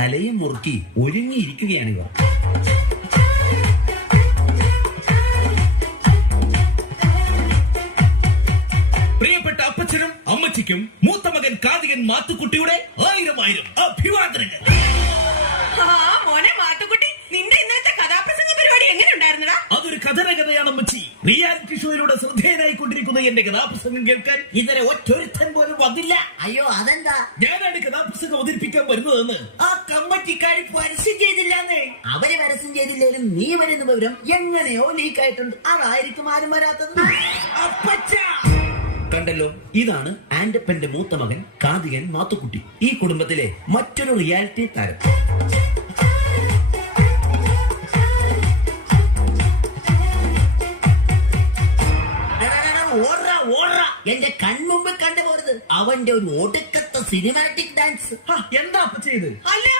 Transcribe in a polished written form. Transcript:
തലയും മുറുക്കി ഒരുങ്ങിയിരിക്കുകയാണ് ഇവർ. പ്രിയപ്പെട്ട അപ്പച്ചനും അമ്മച്ചിക്കും മൂത്ത മകൻ കാതികൻ മാത്തുക്കുട്ടിയുടെ 1000 അഭിവാദനങ്ങൾ. മോനെ മാത്തുക്കുട്ടി, നിന്റെ ഇന്നത്തെ കഥാപ്രസംഗ പരിപാടി എങ്ങനെ ഉണ്ടായിരുന്നടാ? അതൊരു കഥയാണ് അമ്മച്ചി. റിയാലിറ്റി ഷോയിലൂടെ ശ്രദ്ധേയനായിക്കൊണ്ടിരിക്കുന്ന എന്റെ കഥാപ്രസംഗം കേൾക്കാൻ ഇന്നലെ ഒറ്റൊരുത്തൻ പോലും വന്നില്ല. അയ്യോ, അതെന്താ? ഞാനാണ് കഥാപ്രസംഗം അവതരിപ്പിക്കാൻ വരുന്നതെന്ന് ആ കമ്മറ്റിക്കാരി പരസ്യം ചെയ്തില്ലാന്നേ. അവര് പരസ്യം ചെയ്തില്ലേലും നീ വരുന്ന വിവരം എങ്ങനെയോ ലീക്കായിട്ടുണ്ട്. അതായിരിക്കും ആരും വരാത്തത്. അപ്പച്ച കണ്ടല്ലോ, ഇതാണ് ആൻഡപ്പന്റെ മൂത്ത മകൻ കാതികൻ മാത്തുക്കുട്ടി, ഈ കുടുംബത്തിലെ മറ്റൊരു റിയാലിറ്റി താരം. ഓടാ, എന്റെ കൺമുമ്പ് കണ്ടുപോരുത്. അവന്റെ ഒരു ഒടുക്കത്തെ സിനിമാറ്റിക് ഡാൻസ്. എന്താ അപ്പച്ച ഇത്? അല്ല